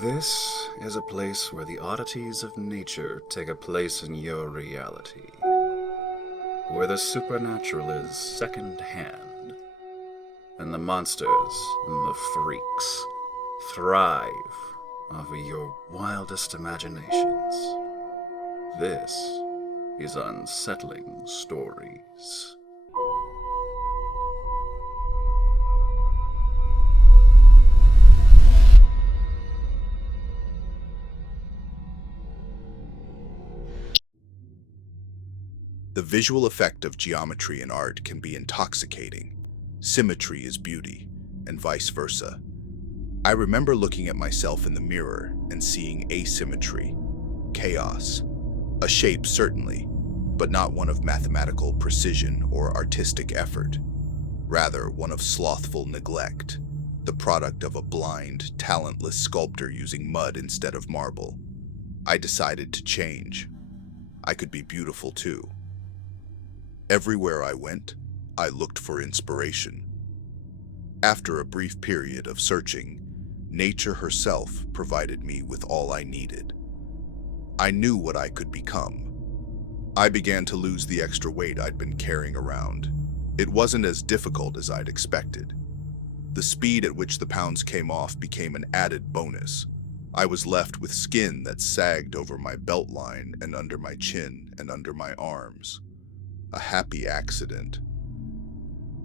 This is a place where the oddities of nature take a place in your reality, where the supernatural is second hand, and the monsters and the freaks thrive over your wildest imaginations. This is Unsettling Stories. The visual effect of geometry in art can be intoxicating. Symmetry is beauty, and vice versa. I remember looking at myself in the mirror and seeing asymmetry, chaos. A shape, certainly, but not one of mathematical precision or artistic effort. Rather, one of slothful neglect, the product of a blind, talentless sculptor using mud instead of marble. I decided to change. I could be beautiful too. Everywhere I went, I looked for inspiration. After a brief period of searching, nature herself provided me with all I needed. I knew what I could become. I began to lose the extra weight I'd been carrying around. It wasn't as difficult as I'd expected. The speed at which the pounds came off became an added bonus. I was left with skin that sagged over my belt line and under my chin and under my arms. A happy accident.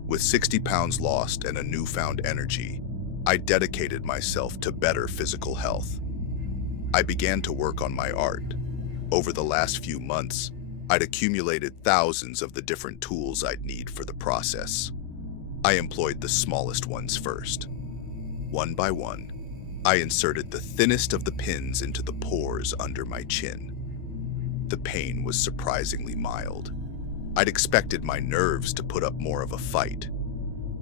With 60 pounds lost and a newfound energy, I dedicated myself to better physical health. I began to work on my art. Over the last few months, I'd accumulated thousands of the different tools I'd need for the process. I employed the smallest ones first. One by one, I inserted the thinnest of the pins into the pores under my chin. The pain was surprisingly mild. I'd expected my nerves to put up more of a fight.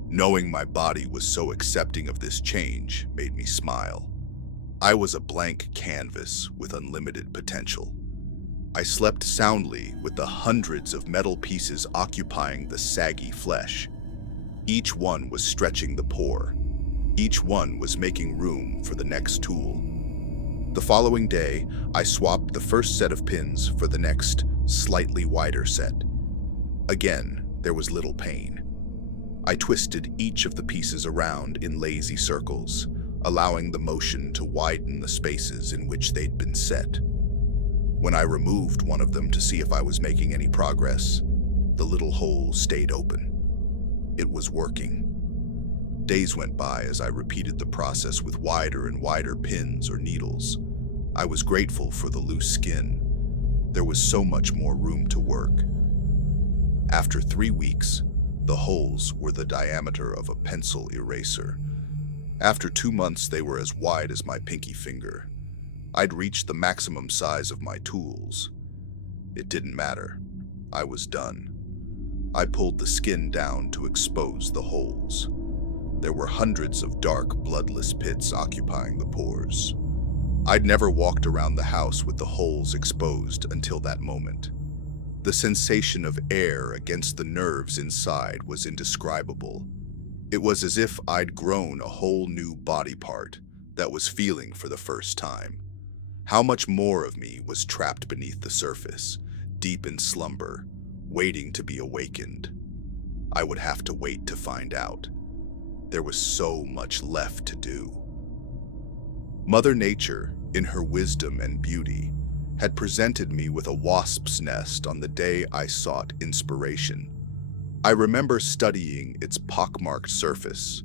Knowing my body was so accepting of this change made me smile. I was a blank canvas with unlimited potential. I slept soundly with the hundreds of metal pieces occupying the saggy flesh. Each one was stretching the pore. Each one was making room for the next tool. The following day, I swapped the first set of pins for the next, slightly wider set. Again, there was little pain. I twisted each of the pieces around in lazy circles, allowing the motion to widen the spaces in which they'd been set. When I removed one of them to see if I was making any progress, the little hole stayed open. It was working. Days went by as I repeated the process with wider and wider pins or needles. I was grateful for the loose skin. There was so much more room to work. After 3 weeks, the holes were the diameter of a pencil eraser. After 2 months, they were as wide as my pinky finger. I'd reached the maximum size of my tools. It didn't matter. I was done. I pulled the skin down to expose the holes. There were hundreds of dark, bloodless pits occupying the pores. I'd never walked around the house with the holes exposed until that moment. The sensation of air against the nerves inside was indescribable. It was as if I'd grown a whole new body part that was feeling for the first time. How much more of me was trapped beneath the surface, deep in slumber, waiting to be awakened? I would have to wait to find out. There was so much left to do. Mother Nature, in her wisdom and beauty, had presented me with a wasp's nest on the day I sought inspiration. I remember studying its pockmarked surface,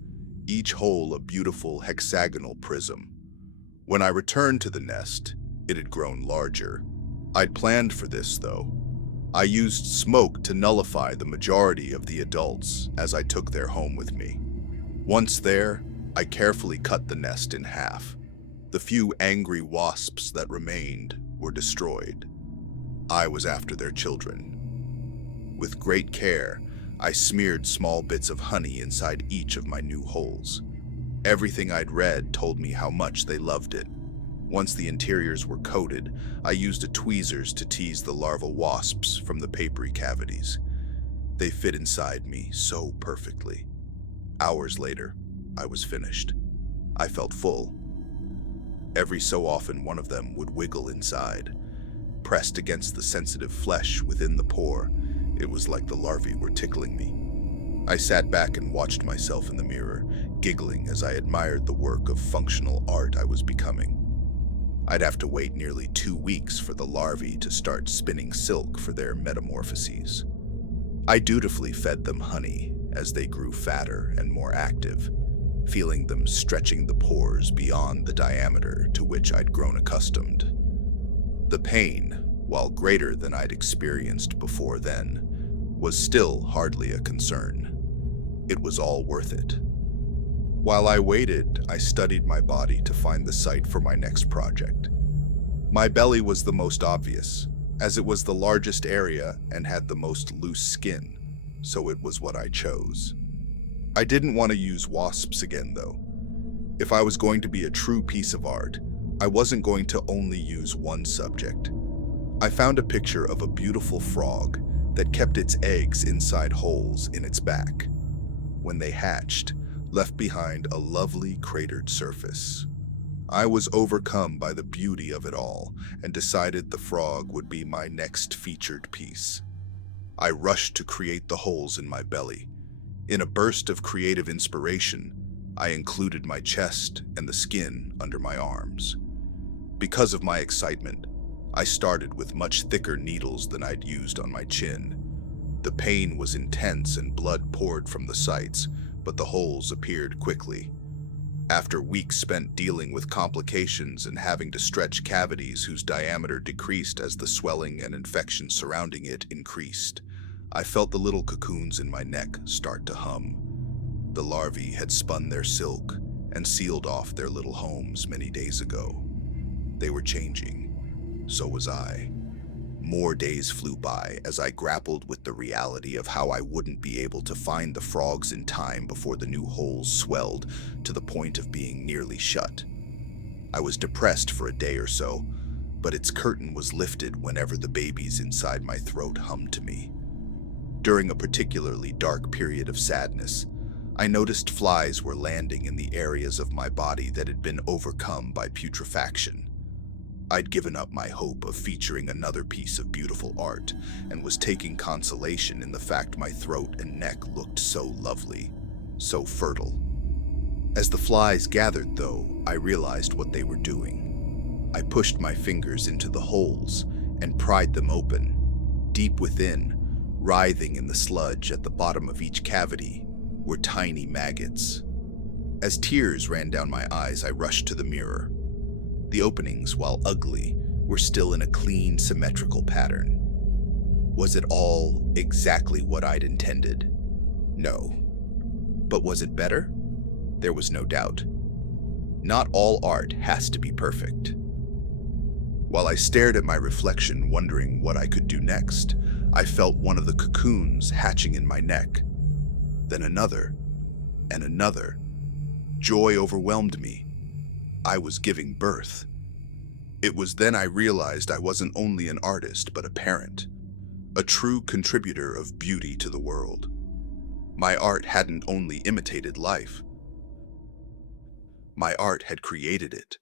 each hole a beautiful hexagonal prism. When I returned to the nest, it had grown larger. I'd planned for this, though. I used smoke to nullify the majority of the adults as I took their home with me. Once there, I carefully cut the nest in half. The few angry wasps that remained were destroyed. I was after their children. With great care, I smeared small bits of honey inside each of my new holes. Everything I'd read told me how much they loved it. Once the interiors were coated, I used tweezers to tease the larval wasps from the papery cavities. They fit inside me so perfectly. Hours later, I was finished. I felt full. Every so often, one of them would wiggle inside. Pressed against the sensitive flesh within the pore, it was like the larvae were tickling me. I sat back and watched myself in the mirror, giggling as I admired the work of functional art I was becoming. I'd have to wait nearly 2 weeks for the larvae to start spinning silk for their metamorphoses. I dutifully fed them honey as they grew fatter and more active, feeling them stretching the pores beyond the diameter to which I'd grown accustomed. The pain, while greater than I'd experienced before then, was still hardly a concern. It was all worth it. While I waited, I studied my body to find the site for my next project. My belly was the most obvious, as it was the largest area and had the most loose skin, so it was what I chose. I didn't want to use wasps again, though. If I was going to be a true piece of art, I wasn't going to only use one subject. I found a picture of a beautiful frog that kept its eggs inside holes in its back. When they hatched, left behind a lovely cratered surface. I was overcome by the beauty of it all and decided the frog would be my next featured piece. I rushed to create the holes in my belly. In a burst of creative inspiration, I included my chest and the skin under my arms. Because of my excitement, I started with much thicker needles than I'd used on my chin. The pain was intense and blood poured from the sites, but the holes appeared quickly. After weeks spent dealing with complications and having to stretch cavities whose diameter decreased as the swelling and infection surrounding it increased, I felt the little cocoons in my neck start to hum. The larvae had spun their silk and sealed off their little homes many days ago. They were changing. So was I. More days flew by as I grappled with the reality of how I wouldn't be able to find the frogs in time before the new holes swelled to the point of being nearly shut. I was depressed for a day or so, but its curtain was lifted whenever the babies inside my throat hummed to me. During a particularly dark period of sadness, I noticed flies were landing in the areas of my body that had been overcome by putrefaction. I'd given up my hope of featuring another piece of beautiful art and was taking consolation in the fact my throat and neck looked so lovely, so fertile. As the flies gathered, though, I realized what they were doing. I pushed my fingers into the holes and pried them open. Deep within, writhing in the sludge at the bottom of each cavity, were tiny maggots. As tears ran down my eyes, I rushed to the mirror. The openings, while ugly, were still in a clean, symmetrical pattern. Was it all exactly what I'd intended? No. But was it better? There was no doubt. Not all art has to be perfect. While I stared at my reflection, wondering what I could do next, I felt one of the cocoons hatching in my neck. Then another, and another. Joy overwhelmed me. I was giving birth. It was then I realized I wasn't only an artist, but a parent, a true contributor of beauty to the world. My art hadn't only imitated life. My art had created it.